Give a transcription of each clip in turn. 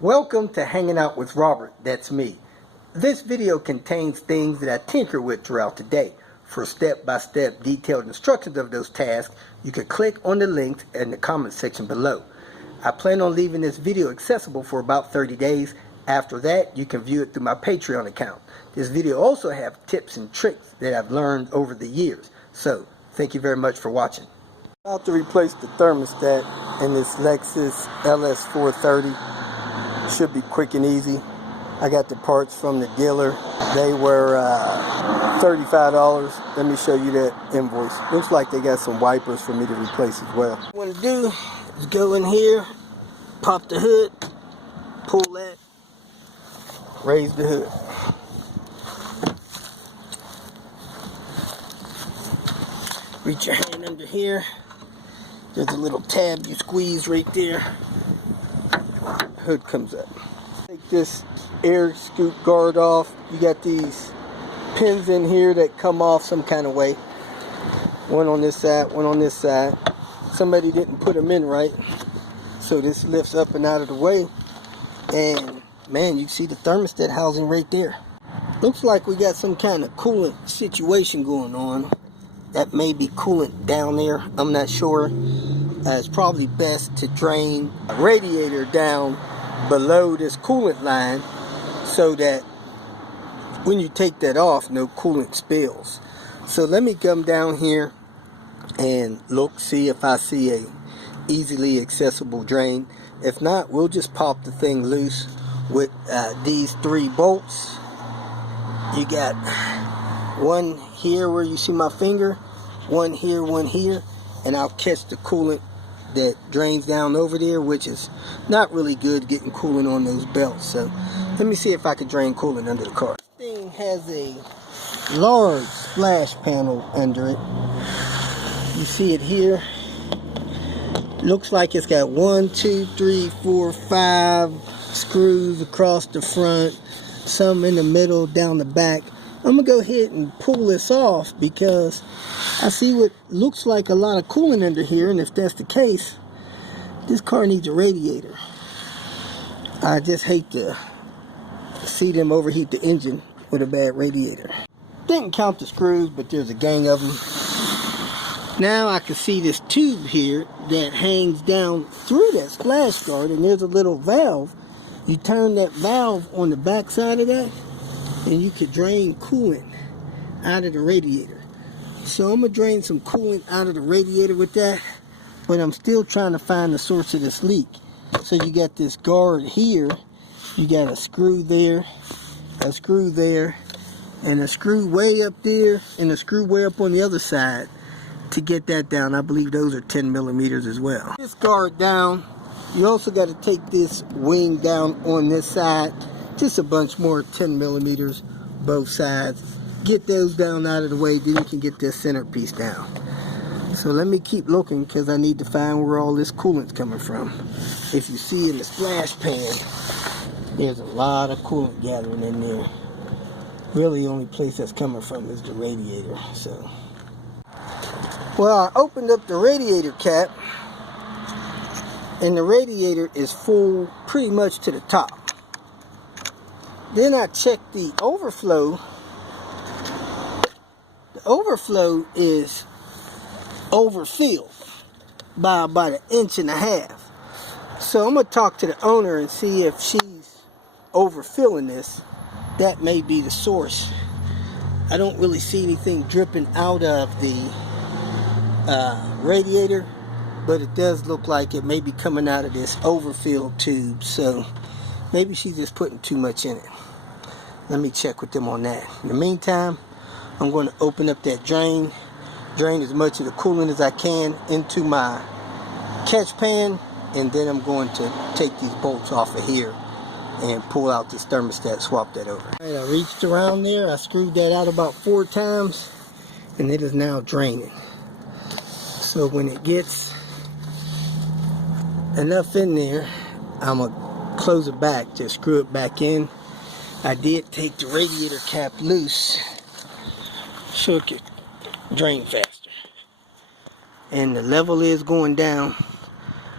Welcome to Hanging Out with Robert, that's me. This video contains things that I tinker with throughout the day. For step-by-step detailed instructions of those tasks, you can click on the links in the comment section below. I plan on leaving this video accessible for about 30 days. After that, you can view it through my Patreon account. This video also has tips and tricks that I've learned over the years. So, thank you very much for watching. I'm about to replace the thermostat in this Lexus LS430. Should be quick and easy. I got the parts from the dealer. They were $35. Let me show you that invoice. Looks like they got some wipers for me to replace as well. What I want to do is go in here, pop the hood, pull that, raise the hood. Reach your hand under here. There's a little tab you squeeze right there. Hood comes up. Take this air scoop guard off. You got these pins in here that come off some kind of way. One on this side, one on this side. Somebody didn't put them in right, so this lifts up and out of the way. And man, you see the thermostat housing right there. Looks like we got some kind of coolant situation going on. That may be coolant down there, I'm not sure. It's probably best to drain a radiator down below this coolant line so that when you take that off, no coolant spills. So let me come down here and look, see if I see a easily accessible drain. If not, we'll just pop the thing loose with these 3 bolts. You got one here where you see my finger, one here, and I'll catch the coolant that drains down over there, which is not really good getting coolant on those belts. So let me see if I can drain coolant under the car. This thing has a large splash panel under it. You see it here. Looks like it's got 1, 2, 3, 4, 5 screws across the front, some in the middle, down the back. I'm gonna go ahead and pull this off because I see what looks like a lot of coolant under here, and if that's the case, this car needs a radiator. I just hate to see them overheat the engine with a bad radiator. Didn't count the screws, but there's a gang of them. Now I can see this tube here that hangs down through that splash guard, and there's a little valve. You turn that valve on the back side of that, and you could drain coolant out of the radiator. So I'm going to drain some coolant out of the radiator with that, but I'm still trying to find the source of this leak. So you got this guard here, you got a screw there, a screw there, and a screw way up there, and a screw way up on the other side to get that down. I believe those are 10 millimeters as well. This guard down, you also got to take this wing down on this side, just a bunch more 10 millimeters both sides. Get those down out of the way, then you can get this centerpiece down. So let me keep looking because I need to find where all this coolant's coming from. If you see in the splash pan, there's a lot of coolant gathering in there. Really the only place that's coming from is the radiator. So, well, I opened up the radiator cap, and the radiator is full pretty much to the top. Then I checked the overflow. The overflow is overfilled by about 1.5 inches. So I'm going to talk to the owner and see if she's overfilling this. That may be the source. I don't really see anything dripping out of the radiator, but it does look like it may be coming out of this overfilled tube. So maybe she's just putting too much in it. Let me check with them on that. In the meantime, I'm going to open up that drain as much of the coolant as I can into my catch pan, and then I'm going to take these bolts off of here and pull out this thermostat, swap that over. All right, I reached around there, I screwed that out about 4 times, and it is now draining. So when it gets enough in there, I'm going to close it back, just screw it back in. I did take the radiator cap loose so it could drain faster. And the level is going down.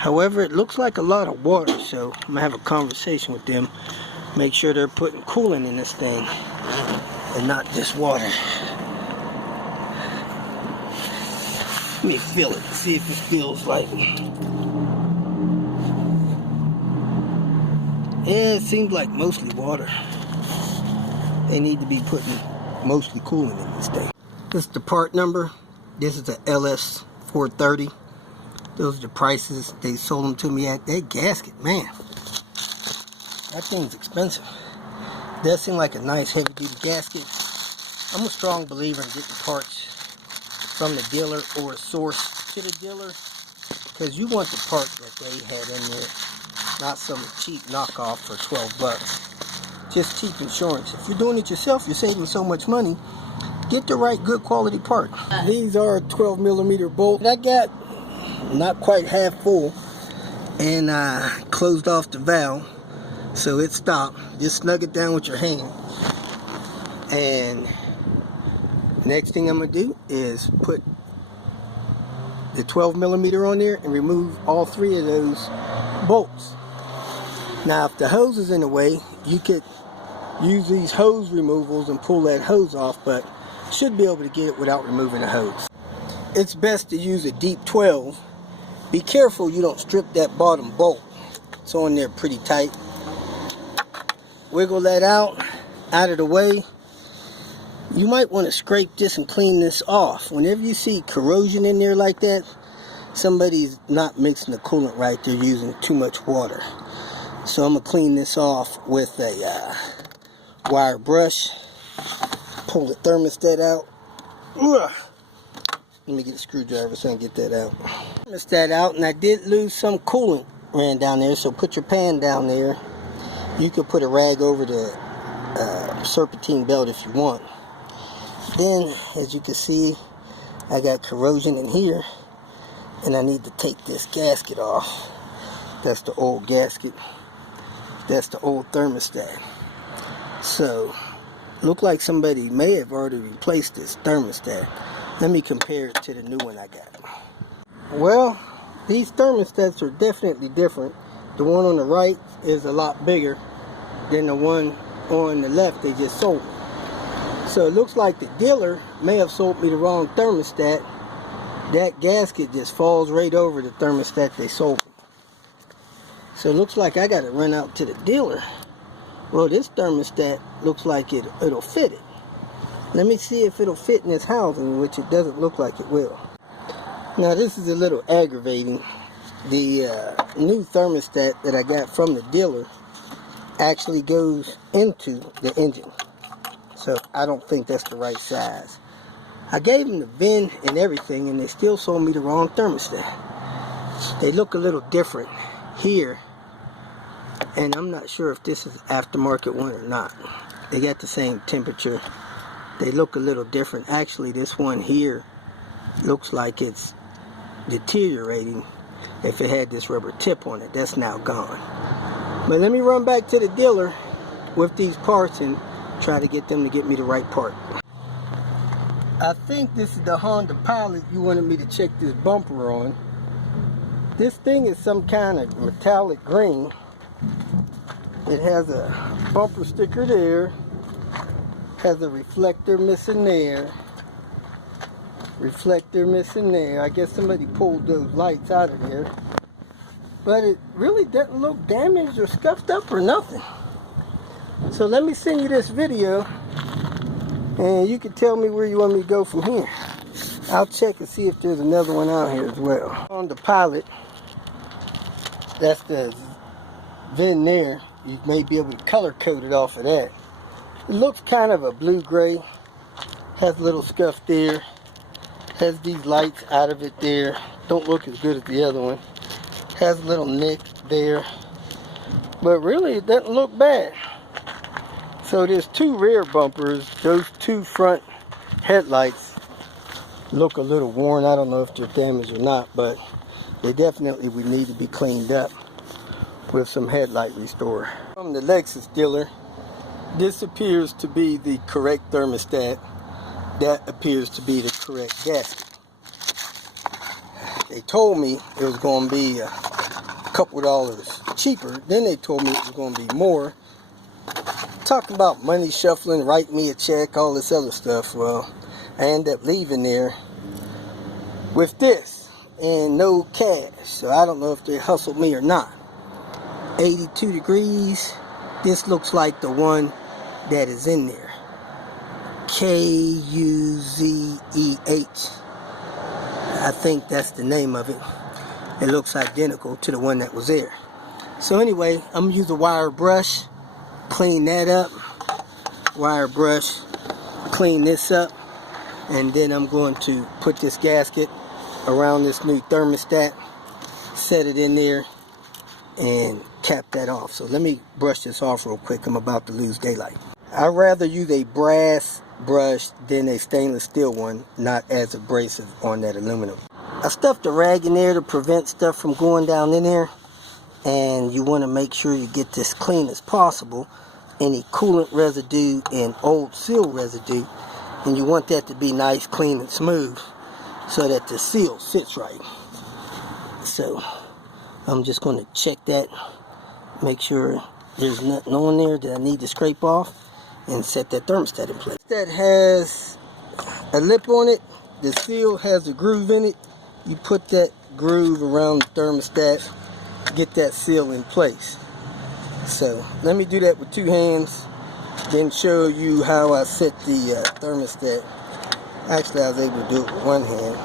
However, it looks like a lot of water, so I'm gonna have a conversation with them. Make sure they're putting coolant in this thing and not just water. Let me feel it, see if it feels like it. Yeah, it seems like mostly water. They need to be putting mostly coolant in this thing. This is the part number. This is the LS430. Those are the prices they sold them to me at. That gasket, man, that thing's expensive. Does seem like a nice heavy duty gasket. I'm a strong believer in getting parts from the dealer or source to the dealer, because you want the part that they had in there, not some cheap knockoff for 12 bucks. Just cheap insurance. If you're doing it yourself, you're saving so much money. Get the right good quality part. These are 12mm bolts. I got not quite half full, and I closed off the valve so it stopped. Just snug it down with your hand, and next thing I'm gonna do is put the 12mm on there and remove all 3 of those bolts. Now if the hose is in the way, you could use these hose removals and pull that hose off, but should be able to get it without removing the hose. It's best to use a deep 12. Be careful you don't strip that bottom bolt. It's on there pretty tight. Wiggle that out of the way. You might want to scrape this and clean this off. Whenever you see corrosion in there like that, somebody's not mixing the coolant right. They're using too much water. So I'm going to clean this off with a wire brush. Pull the thermostat out. Ugh. Let me get a screwdriver so I can get that out. Thermostat out, and I did lose some coolant ran down there, so put your pan down there. You could put a rag over the serpentine belt if you want. Then, as you can see, I got corrosion in here, and I need to take this gasket off. That's the old gasket. That's the old thermostat. So, look like somebody may have already replaced this thermostat. Let me compare it to the new one I got. Well, these thermostats are definitely different. The one on the right is a lot bigger than the one on the left they just sold me. So it looks like the dealer may have sold me the wrong thermostat. That gasket just falls right over the thermostat they sold me. So it looks like I got to run out to the dealer. Well, this thermostat looks like it'll fit it. Let me see if it'll fit in this housing, which it doesn't look like it will. Now this is a little aggravating. The new thermostat that I got from the dealer actually goes into the engine. So I don't think that's the right size. I gave them the VIN and everything, and they still sold me the wrong thermostat. They look a little different here, and I'm not sure if this is aftermarket one or not. They got the same temperature. They look a little different. Actually, this one here looks like it's deteriorating. If it had this rubber tip on it, that's now gone. But let me run back to the dealer with these parts and try to get them to get me the right part. I think this is the Honda Pilot you wanted me to check this bumper on. This thing is some kind of metallic green. It has a bumper sticker there. Has a reflector missing there. Reflector missing there. I guess somebody pulled those lights out of there. But it really doesn't look damaged or scuffed up or nothing. So let me send you this video, and you can tell me where you want me to go from here. I'll check and see if there's another one out here as well. On the Pilot, that's the VIN there. You may be able to color code it off of that. It looks kind of a blue-gray. Has a little scuff there. Has these lights out of it there. Don't look as good as the other one. Has a little nick there. But really, it doesn't look bad. So there's 2 rear bumpers. Those 2 front headlights look a little worn. I don't know if they're damaged or not, but they definitely would need to be cleaned up with some headlight restorer. From the Lexus dealer, this appears to be the correct thermostat. That appears to be the correct gasket. They told me it was going to be couple of dollars cheaper. Then they told me it was going to be more. Talking about money shuffling, write me a check, all this other stuff. Well, I ended up leaving there with this and no cash. So I don't know if they hustled me or not. 82 degrees. This looks like the one that is in there. KUZEH. I think that's the name of it. It looks identical to the one that was there. So anyway, I'm going to use a wire brush, clean that up. Wire brush, clean this up. And then I'm going to put this gasket around this new thermostat, set it in there, and cap that off. So let me brush this off real quick. I'm about to lose daylight. I'd rather use a brass brush than a stainless steel one, not as abrasive on that aluminum. I stuffed a rag in there to prevent stuff from going down in there, and you want to make sure you get this clean as possible. Any coolant residue and old seal residue, and you want that to be nice, clean, and smooth so that the seal sits right. So I'm just going to check that, make sure there's nothing on there that I need to scrape off, and set that thermostat in place. That has a lip on it. The seal has a groove in it. You put that groove around the thermostat, get that seal in place. So let me do that with two hands, then show you how I set the thermostat. Actually, I was able to do it with one hand.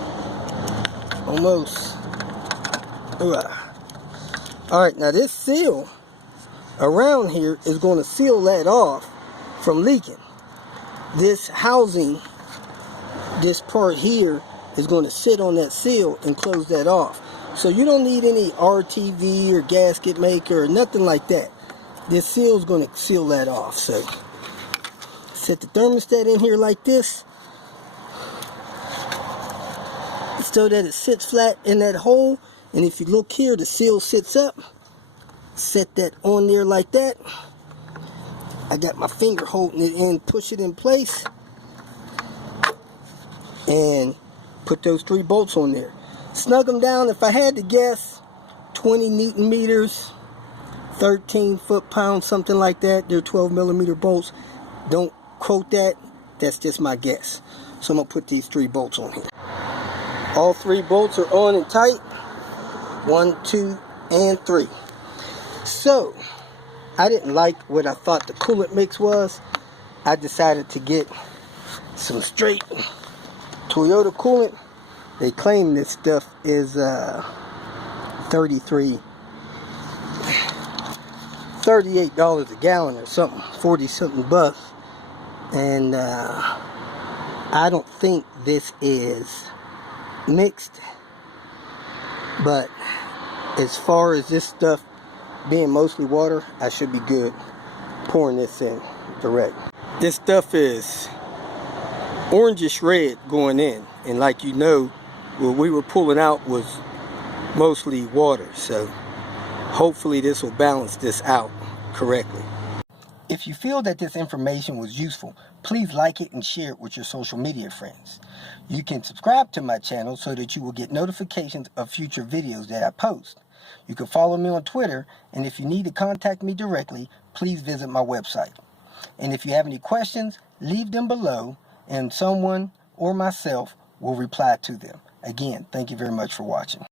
Almost. Alright, now this seal around here is going to seal that off from leaking. This housing, this part here, is going to sit on that seal and close that off. So you don't need any RTV or gasket maker or nothing like that. This seal is going to seal that off. So set the thermostat in here like this, so that it sits flat in that hole. And if you look here, the seal sits up. Set that on there like that. I got my finger holding it in, push it in place, and put those 3 bolts on there. Snug them down. If I had to guess, 20 Newton meters, 13 foot-pounds, something like that. They're 12 millimeter bolts. Don't quote that. That's just my guess. So I'm going to put these 3 bolts on here. All 3 bolts are on and tight. 1, 2, and 3. So, I didn't like what I thought the coolant mix was. I decided to get some straight Toyota coolant. They claim this stuff is $38 a gallon or something, 40 something bucks. And I don't think this is mixed, but as far as this stuff being mostly water, I should be good pouring this in direct. This stuff is orangish red going in, and like you know, what we were pulling out was mostly water, so hopefully this will balance this out correctly. If you feel that this information was useful, please like it and share it with your social media friends. You can subscribe to my channel so that you will get notifications of future videos that I post. You can follow me on Twitter, and if you need to contact me directly, please visit my website. And if you have any questions, leave them below, and someone or myself will reply to them. Again, thank you very much for watching.